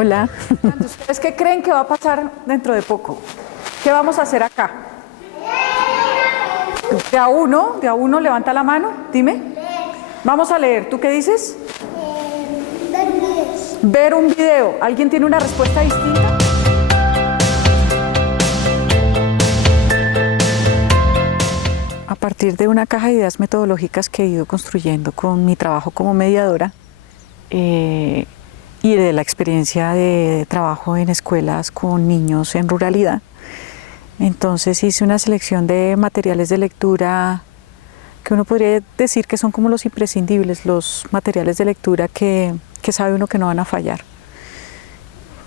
Hola. ¿Ustedes qué creen que va a pasar dentro de poco? ¿Qué vamos a hacer acá? De a uno, levanta la mano, dime. Vamos a leer. ¿Tú qué dices? Ver videos. Ver un video. ¿Alguien tiene una respuesta distinta? A partir de una caja de ideas metodológicas que he ido construyendo con mi trabajo como mediadora y de la experiencia de trabajo en escuelas con niños en ruralidad, entonces hice una selección de materiales de lectura que uno podría decir que son como los imprescindibles, los materiales de lectura que sabe uno que no van a fallar,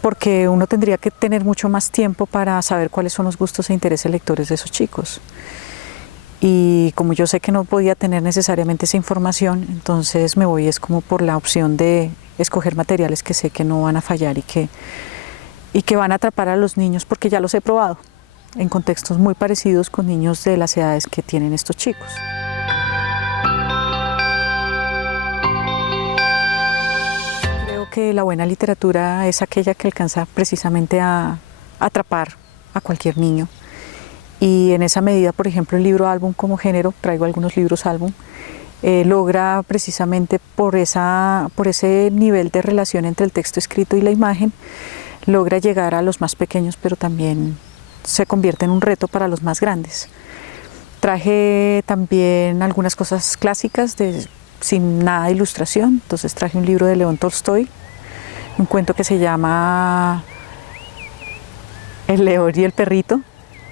porque uno tendría que tener mucho más tiempo para saber cuáles son los gustos e intereses lectores de esos chicos. Y como yo sé que no podía tener necesariamente esa información, entonces me voy es como por la opción de escoger materiales que sé que no van a fallar y que van a atrapar a los niños, porque ya los he probado en contextos muy parecidos con niños de las edades que tienen estos chicos. Creo que la buena literatura es aquella que alcanza precisamente a atrapar a cualquier niño. Y en esa medida, por ejemplo, el libro álbum como género, traigo algunos libros álbum, logra precisamente por ese nivel de relación entre el texto escrito y la imagen, logra llegar a los más pequeños, pero también se convierte en un reto para los más grandes. Traje también algunas cosas clásicas sin nada de ilustración, entonces traje un libro de León Tolstoy, un cuento que se llama El león y el perrito,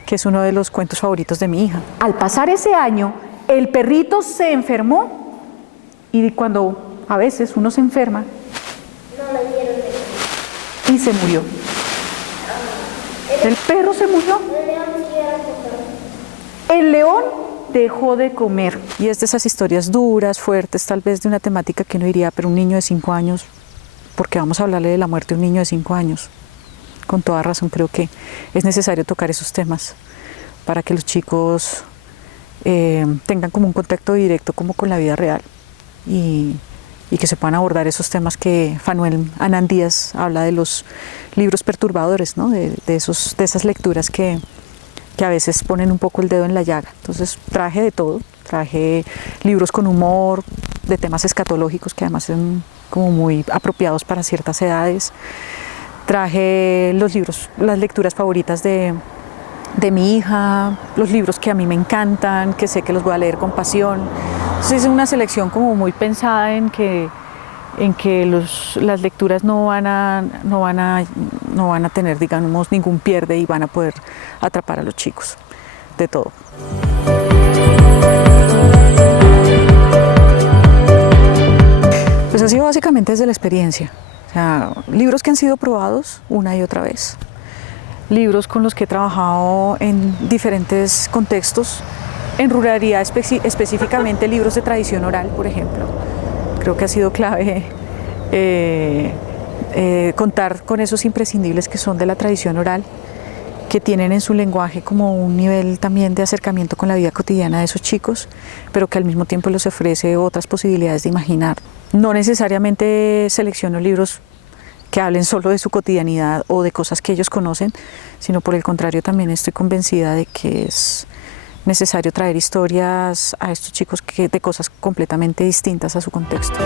que es uno de los cuentos favoritos de mi hija. Al pasar ese año, el perrito se enfermó y cuando a veces uno se enferma y se murió. El perro se murió. El león dejó de comer. Y es de esas historias duras, fuertes, tal vez de una temática que uno diría, pero un niño de 5 años, porque vamos a hablarle de la muerte de un niño de 5 años. Con toda razón creo que es necesario tocar esos temas para que los chicos tengan como un contacto directo como con la vida real y que se puedan abordar esos temas que Fanuel Anán Díaz habla de los libros perturbadores, ¿no? de esas lecturas que a veces ponen un poco el dedo en la llaga. Entonces traje de todo, traje libros con humor, de temas escatológicos que además son como muy apropiados para ciertas edades. Traje los libros, las lecturas favoritas de mi hija, los libros que a mí me encantan, que sé que los voy a leer con pasión. Entonces es una selección como muy pensada en que las lecturas no van a tener, digamos, ningún pierde y van a poder atrapar a los chicos de todo. Pues ha sido básicamente desde la experiencia. O sea, libros que han sido probados una y otra vez, libros con los que he trabajado en diferentes contextos, en ruralidad específicamente libros de tradición oral, por ejemplo. Creo que ha sido clave contar con esos imprescindibles que son de la tradición oral, que tienen en su lenguaje como un nivel también de acercamiento con la vida cotidiana de esos chicos, pero que al mismo tiempo les ofrece otras posibilidades de imaginar. No necesariamente selecciono libros que hablen solo de su cotidianidad o de cosas que ellos conocen, sino por el contrario también estoy convencida de que es necesario traer historias a estos chicos de cosas completamente distintas a su contexto.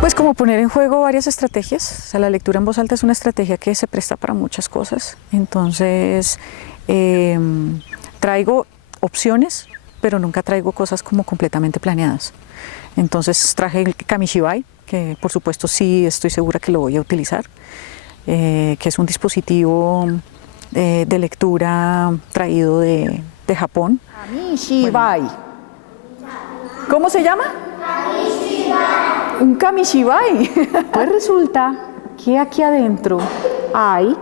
Pues como poner en juego varias estrategias. O sea, la lectura en voz alta es una estrategia que se presta para muchas cosas. Entonces, traigo opciones, pero nunca traigo cosas como completamente planeadas. Entonces traje el Kamishibai, que por supuesto sí estoy segura que lo voy a utilizar, que es un dispositivo de lectura traído de Japón. Kamishibai. ¿Cómo se llama? Kamishibai. Un Kamishibai. Pues resulta que aquí adentro hay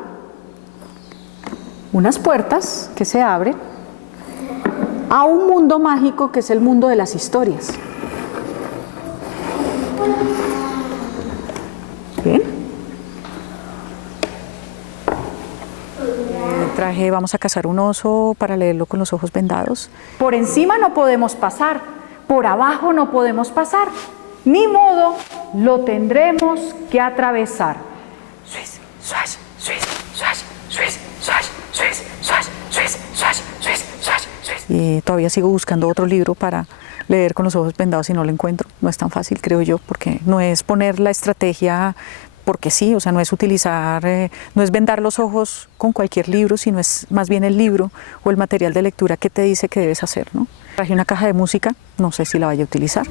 unas puertas que se abren a un mundo mágico que es el mundo de las historias. ¿Bien? Traje Vamos a cazar un oso para leerlo con los ojos vendados. Por encima no podemos pasar, por abajo no podemos pasar. Ni modo, lo tendremos que atravesar. Swiss, swash, swiss, swash, swiss, swash, swiss, swash, swiss, swash, swiss, swash, swiss. Y todavía sigo buscando otro libro para leer con los ojos vendados y no lo encuentro. No es tan fácil, creo yo, porque no es poner la estrategia porque sí, o sea, no es utilizar, no es vendar los ojos con cualquier libro, sino es más bien el libro o el material de lectura que te dice que debes hacer, ¿no? Traje una caja de música, no sé si la vaya a utilizar.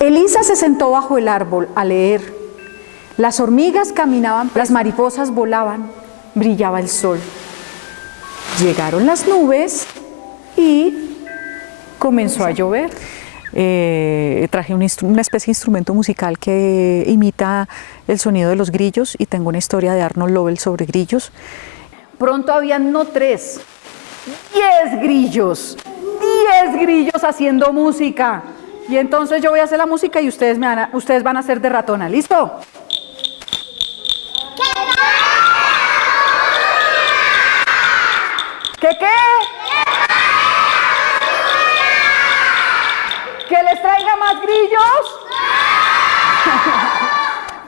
Elisa se sentó bajo el árbol a leer. Las hormigas caminaban, las mariposas volaban, brillaba el sol. Llegaron las nubes y comenzó a llover. Traje una especie de instrumento musical que imita el sonido de los grillos y tengo una historia de Arnold Lobel sobre grillos. Pronto habían no 3, 10 grillos. 10 grillos haciendo música. Y entonces yo voy a hacer la música y ustedes van a hacer de ratona. ¿Listo? ¿Qué? ¿Que les traiga más grillos?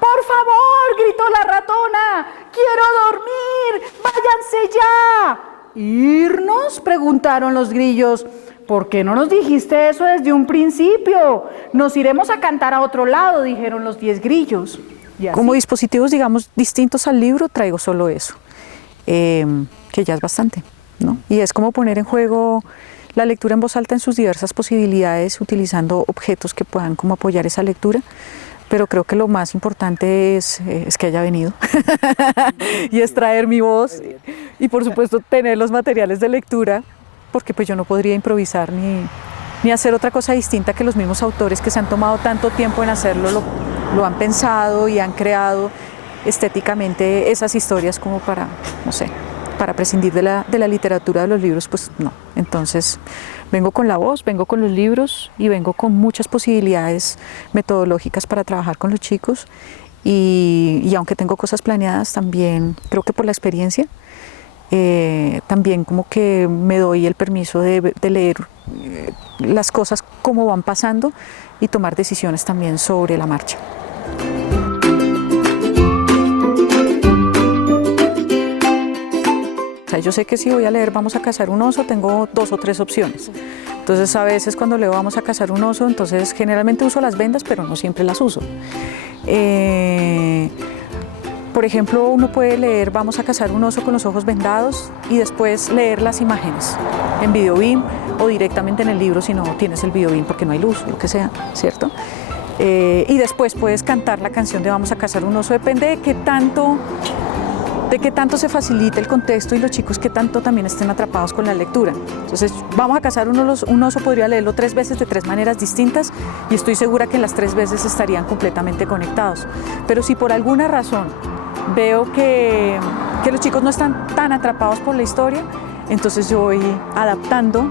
Por favor, gritó la ratona. ¡Quiero dormir! ¡Váyanse ya! ¿Irnos?, preguntaron los grillos. ¿Por qué no nos dijiste eso desde un principio? Nos iremos a cantar a otro lado, dijeron los 10 grillos. Como dispositivos, digamos, distintos al libro, traigo solo eso, que ya es bastante, ¿no? Y es como poner en juego la lectura en voz alta en sus diversas posibilidades, utilizando objetos que puedan como apoyar esa lectura. Pero creo que lo más importante es que haya venido y es traer mi voz y por supuesto tener los materiales de lectura, porque pues yo no podría improvisar ni hacer otra cosa distinta que los mismos autores que se han tomado tanto tiempo en hacerlo lo han pensado y han creado estéticamente esas historias como para, no sé, para prescindir de la literatura de los libros, pues no. Entonces vengo con la voz, vengo con los libros y vengo con muchas posibilidades metodológicas para trabajar con los chicos y aunque tengo cosas planeadas también, creo que por la experiencia, también como que me doy el permiso de leer las cosas como van pasando y tomar decisiones también sobre la marcha. O sea, yo sé que si voy a leer Vamos a cazar un oso, tengo 2 o 3 opciones. Entonces a veces cuando leo Vamos a cazar un oso, entonces generalmente uso las vendas, pero no siempre las uso. Por ejemplo, uno puede leer Vamos a cazar un oso con los ojos vendados y después leer las imágenes en Videobeam o directamente en el libro si no tienes el Videobeam porque no hay luz, lo que sea, ¿cierto? Y después puedes cantar la canción de Vamos a cazar un oso, depende de qué tanto se facilite el contexto y los chicos qué tanto también estén atrapados con la lectura. Entonces, Vamos a cazar un oso podría leerlo 3 veces de 3 maneras distintas y estoy segura que en las 3 veces estarían completamente conectados. Pero si por alguna razón veo que los chicos no están tan atrapados por la historia, entonces yo voy adaptando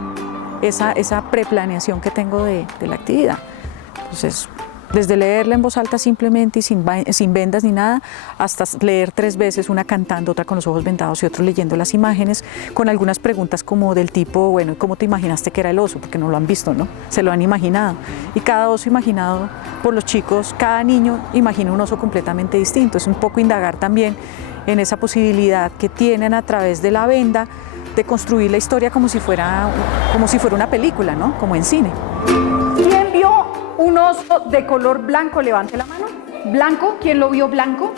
esa preplaneación que tengo de la actividad. Entonces, desde leerla en voz alta simplemente y sin vendas ni nada, hasta leer 3 veces, una cantando, otra con los ojos vendados y otro leyendo las imágenes, con algunas preguntas como del tipo, bueno, ¿cómo te imaginaste que era el oso? Porque no lo han visto, ¿no? Se lo han imaginado. Y cada oso imaginado por los chicos, cada niño imagina un oso completamente distinto. Es un poco indagar también en esa posibilidad que tienen a través de la venda de construir la historia como si fuera una película, ¿no? Como en cine. ¿Quién vio un oso de color blanco? Levante la mano. ¿Blanco? ¿Quién lo vio blanco?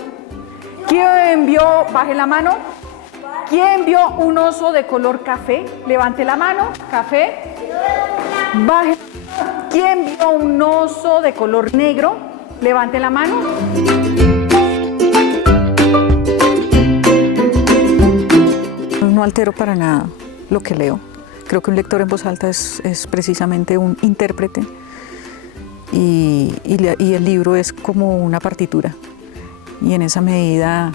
¿Quién vio? Baje la mano. ¿Quién vio un oso de color café? Levante la mano. Café. Baje. ¿Quién vio un oso de color negro? Levante la mano. No altero para nada lo que leo. Creo que un lector en voz alta es precisamente un intérprete y el libro es como una partitura. Y en esa medida,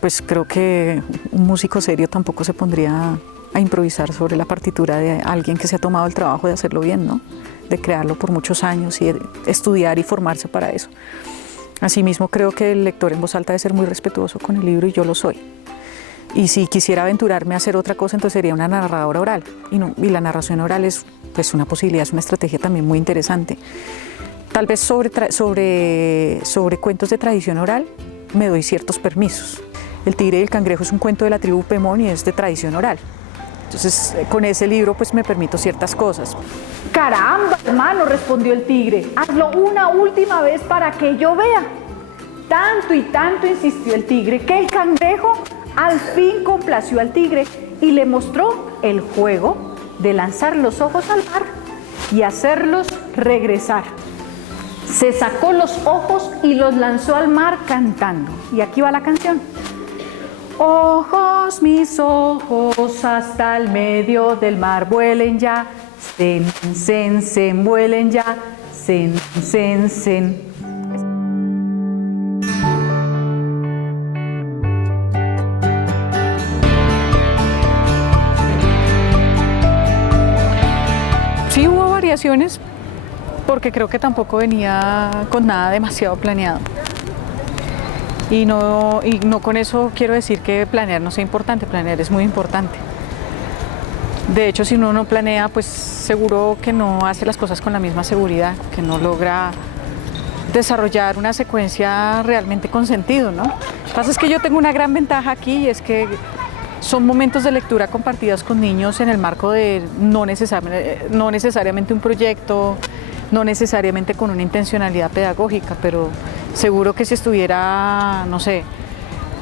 pues creo que un músico serio tampoco se pondría a improvisar sobre la partitura de alguien que se ha tomado el trabajo de hacerlo bien, ¿no? De crearlo por muchos años y de estudiar y formarse para eso. Asimismo, creo que el lector en voz alta debe ser muy respetuoso con el libro y yo lo soy. Y si quisiera aventurarme a hacer otra cosa, entonces sería una narradora oral. Y la narración oral es pues, una posibilidad, es una estrategia también muy interesante. Tal vez sobre cuentos de tradición oral me doy ciertos permisos. El tigre y el cangrejo es un cuento de la tribu Pemón y es de tradición oral. Entonces, con ese libro pues me permito ciertas cosas. Caramba, hermano, respondió el tigre, hazlo una última vez para que yo vea. Tanto y tanto insistió el tigre que el cangrejo al fin complació al tigre y le mostró el juego de lanzar los ojos al mar y hacerlos regresar. Se sacó los ojos y los lanzó al mar cantando. Y aquí va la canción. Ojos, mis ojos, hasta el medio del mar vuelen ya. Sen, vuelen ya. Sen. Sí hubo variaciones, porque creo que tampoco venía con nada demasiado planeado. Y no con eso quiero decir que planear no sea importante, planear es muy importante. De hecho, si uno no planea, pues seguro que no hace las cosas con la misma seguridad, que no logra desarrollar una secuencia realmente con sentido, ¿no? Lo que pasa es que yo tengo una gran ventaja aquí y es que son momentos de lectura compartidos con niños en el marco de no necesariamente un proyecto, no necesariamente con una intencionalidad pedagógica, pero seguro que si estuviera, no sé,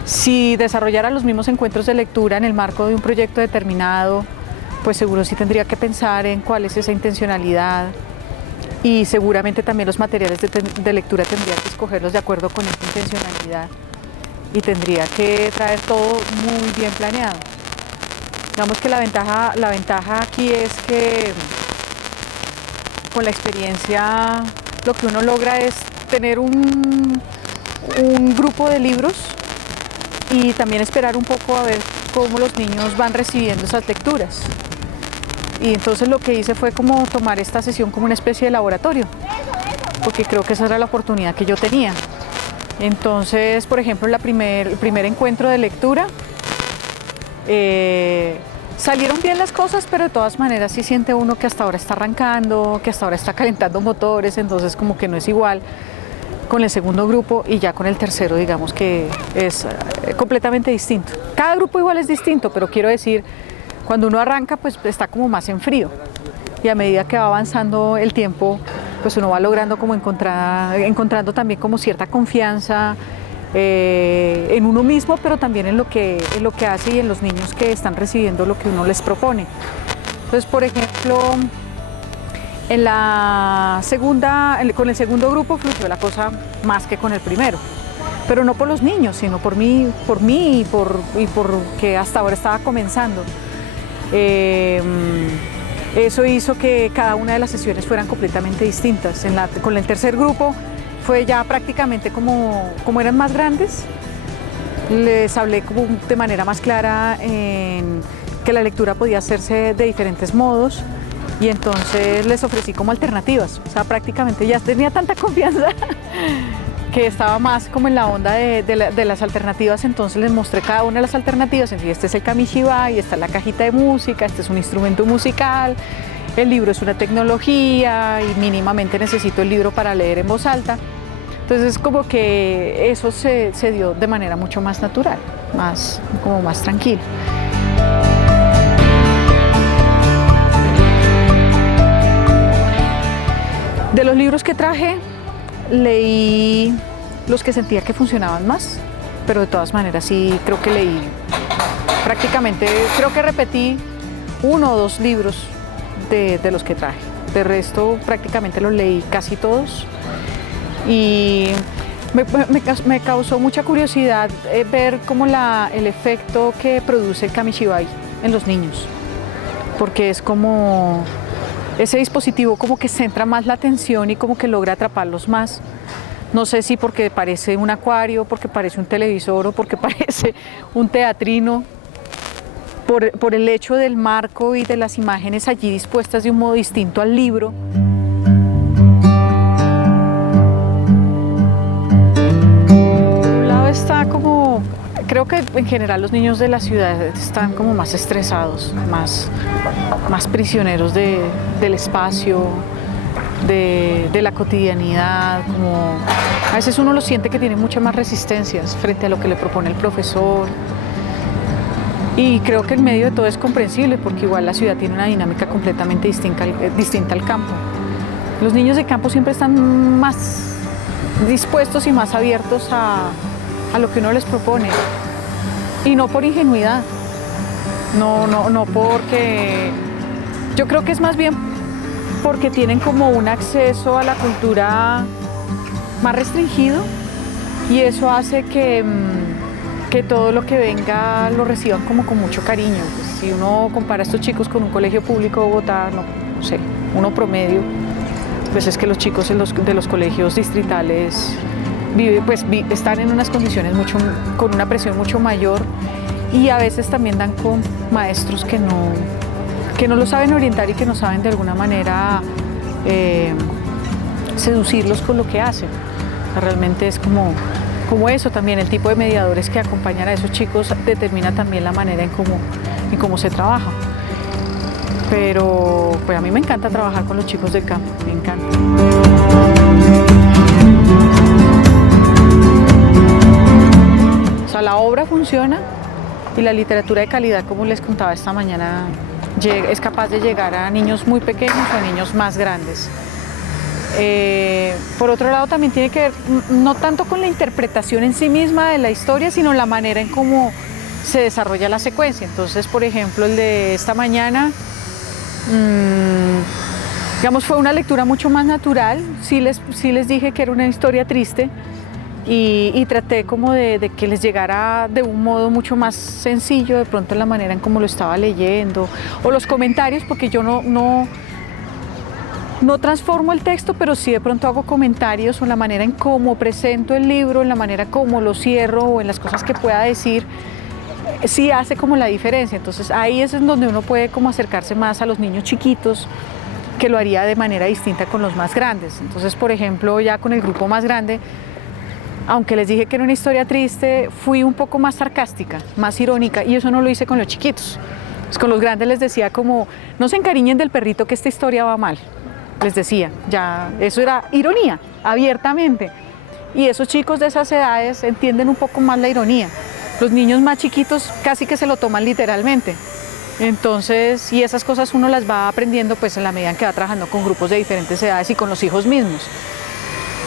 si desarrollara los mismos encuentros de lectura en el marco de un proyecto determinado, pues seguro sí tendría que pensar en cuál es esa intencionalidad y seguramente también los materiales de lectura tendría que escogerlos de acuerdo con esta intencionalidad y tendría que traer todo muy bien planeado. Digamos que la ventaja aquí es que con la experiencia lo que uno logra es tener un grupo de libros y también esperar un poco a ver cómo los niños van recibiendo esas lecturas. Y entonces lo que hice fue como tomar esta sesión como una especie de laboratorio, porque creo que esa era la oportunidad que yo tenía. Entonces, por ejemplo, el primer encuentro de lectura, salieron bien las cosas, pero de todas maneras sí siente uno que hasta ahora está arrancando, que hasta ahora está calentando motores, entonces como que no es igual con el segundo grupo y ya con el tercero digamos que es completamente distinto. Cada grupo igual es distinto, pero quiero decir, cuando uno arranca pues está como más en frío y a medida que va avanzando el tiempo pues uno va logrando como encontrando también como cierta confianza en uno mismo, pero también en lo que hace y en los niños que están recibiendo lo que uno les propone. Entonces, por ejemplo, con el segundo grupo fluyó la cosa más que con el primero, pero no por los niños, sino por mí y porque hasta ahora estaba comenzando. Eso hizo que cada una de las sesiones fueran completamente distintas. Con el tercer grupo fue ya prácticamente como eran más grandes, les hablé como de manera más clara en que la lectura podía hacerse de diferentes modos y entonces les ofrecí como alternativas. O sea, prácticamente ya tenía tanta confianza que estaba más como en la onda de las alternativas, entonces les mostré cada una de las alternativas. Este es el kamishibai, y esta es la cajita de música, este es un instrumento musical, el libro es una tecnología y mínimamente necesito el libro para leer en voz alta. Entonces como que eso se dio de manera mucho más natural, como más tranquila. De los libros que traje, leí los que sentía que funcionaban más, pero de todas maneras sí creo que leí prácticamente, creo que repetí 1 o 2 libros de los que traje. De resto prácticamente los leí casi todos y me causó mucha curiosidad ver cómo el efecto que produce el kamishibai en los niños, porque es como ese dispositivo como que centra más la atención y como que logra atraparlos más. No sé si porque parece un acuario, porque parece un televisor o porque parece un teatrino, por el hecho del marco y de las imágenes allí dispuestas de un modo distinto al libro. Por un lado está como creo que en general los niños de la ciudad están como más estresados, más prisioneros del espacio, de la cotidianidad, como a veces uno lo siente que tiene muchas más resistencias frente a lo que le propone el profesor. Y creo que en medio de todo es comprensible porque igual la ciudad tiene una dinámica completamente distinta al campo. Los niños de campo siempre están más dispuestos y más abiertos a lo que uno les propone. Y no por ingenuidad, no porque... Yo creo que es más bien porque tienen como un acceso a la cultura más restringido y eso hace que todo lo que venga lo reciban como con mucho cariño. Pues si uno compara a estos chicos con un colegio público de Bogotá, no sé, uno promedio, pues es que los chicos de los colegios distritales están en unas condiciones con una presión mucho mayor y a veces también dan con maestros que no lo saben orientar y que no saben de alguna manera seducirlos con lo que hacen. Realmente es como eso también, el tipo de mediadores que acompañan a esos chicos determina también la manera en cómo se trabaja. Pero pues a mí me encanta trabajar con los chicos del campo, me encanta. O sea, la obra funciona y la literatura de calidad, como les contaba esta mañana, es capaz de llegar a niños muy pequeños o a niños más grandes. Por otro lado, también tiene que ver no tanto con la interpretación en sí misma de la historia, sino la manera en cómo se desarrolla la secuencia. Entonces, por ejemplo, el de esta mañana, digamos, fue una lectura mucho más natural. Sí les dije que era una historia triste y traté como de que les llegara de un modo mucho más sencillo, de pronto en la manera en cómo lo estaba leyendo, o los comentarios, porque yo no transformo el texto, pero sí de pronto hago comentarios o la manera en cómo presento el libro, en la manera como lo cierro o en las cosas que pueda decir, sí hace como la diferencia. Entonces ahí es en donde uno puede como acercarse más a los niños chiquitos, que lo haría de manera distinta con los más grandes. Entonces, por ejemplo, ya con el grupo más grande, aunque les dije que era una historia triste, fui un poco más sarcástica, más irónica, y eso no lo hice con los chiquitos. Pues con los grandes les decía como, no se encariñen del perrito que esta historia va mal. Les decía, ya, eso era ironía, abiertamente. Y esos chicos de esas edades entienden un poco más la ironía. Los niños más chiquitos casi que se lo toman literalmente. Entonces, y esas cosas uno las va aprendiendo pues en la medida en que va trabajando con grupos de diferentes edades y con los hijos mismos.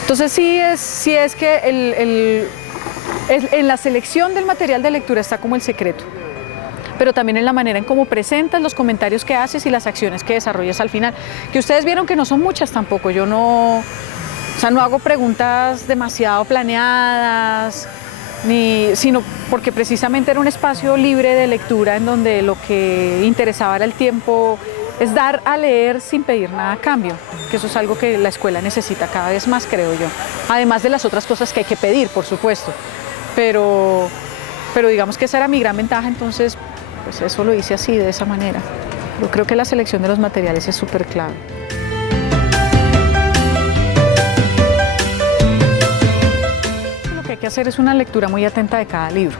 Entonces sí es que en la selección del material de lectura está como el secreto, pero también en la manera en cómo presentas, los comentarios que haces y las acciones que desarrollas al final, que ustedes vieron que no son muchas tampoco. Yo no hago preguntas demasiado planeadas, sino porque precisamente era un espacio libre de lectura en donde lo que interesaba era el tiempo, es dar a leer sin pedir nada a cambio, que eso es algo que la escuela necesita cada vez más, creo yo, además de las otras cosas que hay que pedir, por supuesto, pero digamos que esa era mi gran ventaja, entonces pues eso lo hice así, de esa manera. Yo creo que la selección de los materiales es súper clave. Lo que hay que hacer es una lectura muy atenta de cada libro.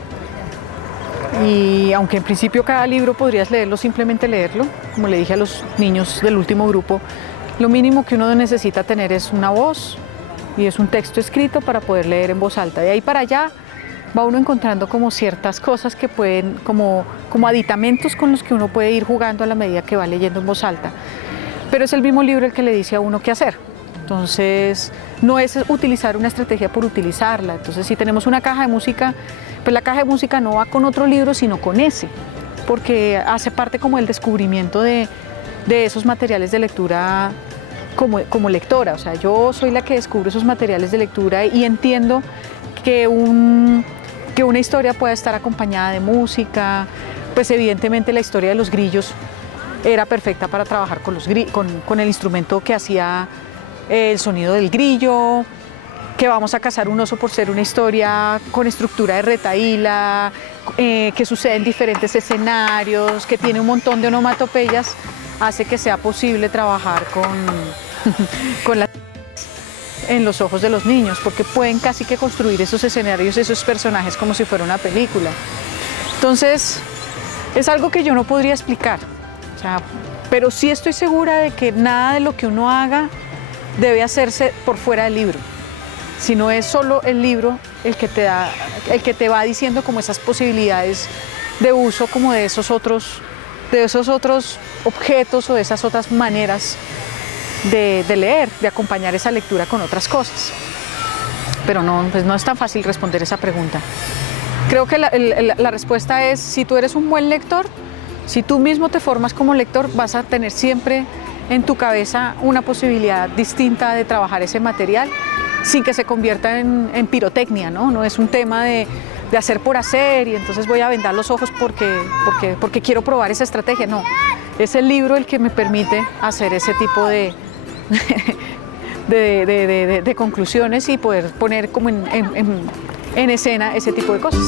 Y aunque en principio cada libro podrías leerlo, simplemente leerlo, como le dije a los niños del último grupo, lo mínimo que uno necesita tener es una voz y es un texto escrito para poder leer en voz alta. De ahí para allá va uno encontrando como ciertas cosas que pueden, como aditamentos con los que uno puede ir jugando a la medida que va leyendo en voz alta. Pero es el mismo libro el que le dice a uno qué hacer. Entonces, no es utilizar una estrategia por utilizarla. Entonces, si tenemos una caja de música, pues la caja de música no va con otro libro, sino con ese, porque hace parte como el descubrimiento de esos materiales de lectura como lectora. O sea, yo soy la que descubro esos materiales de lectura y entiendo que una historia puede estar acompañada de música. Pues evidentemente la historia de los grillos era perfecta para trabajar con el instrumento que hacía el sonido del grillo, que vamos a cazar un oso por ser una historia con estructura de retahíla, que sucede en diferentes escenarios, que tiene un montón de onomatopeyas, hace que sea posible trabajar con las... en los ojos de los niños, porque pueden casi que construir esos escenarios, esos personajes como si fuera una película. Entonces, es algo que yo no podría explicar, o sea, pero sí estoy segura de que nada de lo que uno haga debe hacerse por fuera del libro, sino es solo el libro el que te va diciendo como esas posibilidades de uso como de esos otros objetos o de esas otras maneras de leer, de acompañar esa lectura con otras cosas. Pero no, pues no es tan fácil responder esa pregunta. Creo que la respuesta es, si tú eres un buen lector, si tú mismo te formas como lector, vas a tener siempre en tu cabeza una posibilidad distinta de trabajar ese material sin que se convierta en pirotecnia, ¿no? No es un tema de hacer por hacer y entonces voy a vendar los ojos porque quiero probar esa estrategia. No, es el libro el que me permite hacer ese tipo de conclusiones y poder poner como en escena ese tipo de cosas.